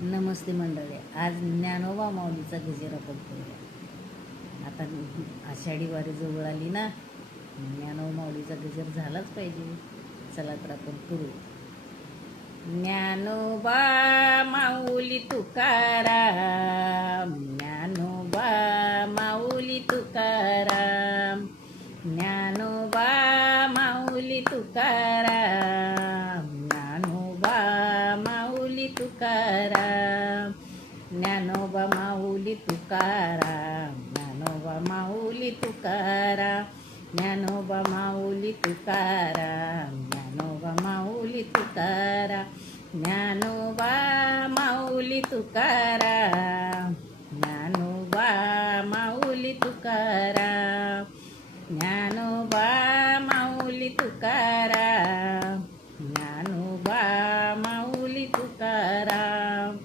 नमस्ते मंडळी. आज ज्ञानोबा माऊलीचा गजर आपण करूया. आता आषाढी वारी जवळ आली ना, ज्ञानोबा माऊलीचा गजर झालाच पाहिजे. चला तर आपण करू. ज्ञानोबा माऊली तुकाराम, ज्ञानोबा माऊली तुकाराम, ज्ञानोबा माऊली तुकाराम, ज्ञानोबा माऊली तुकाराम, ज्ञानोबा माऊली तुकाराम, ज्ञानोबा माऊली तुकाराम, ज्ञानोबा माऊली तुकाराम, ज्ञानोबा माऊली तुकाराम, ज्ञानोबा माऊली तुकाराम, ज्ञानोबा माऊली तुकाराम, ज्ञानोबा माऊली तुकाराम, ज्ञानोबा माऊली तुकाराम,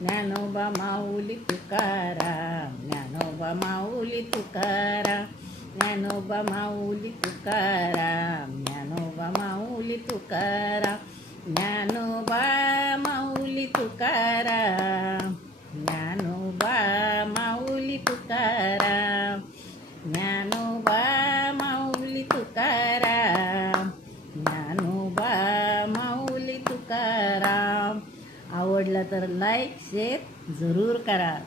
ज्ञानोबा माऊली तुकाराम, ज्ञानोबा माऊली तुकाराम, ज्ञानोबा माऊली तुकाराम, ज्ञानोबा माऊली तुकाराम, ज्ञानोबा माऊली तुकाराम, ज्ञानोबा माऊली तुकाराम, ज्ञानोबा माऊली तुकाराम, ज्ञानोबा माऊली तुकाराम. आवडला तर लाईक शेअर जरूर करा.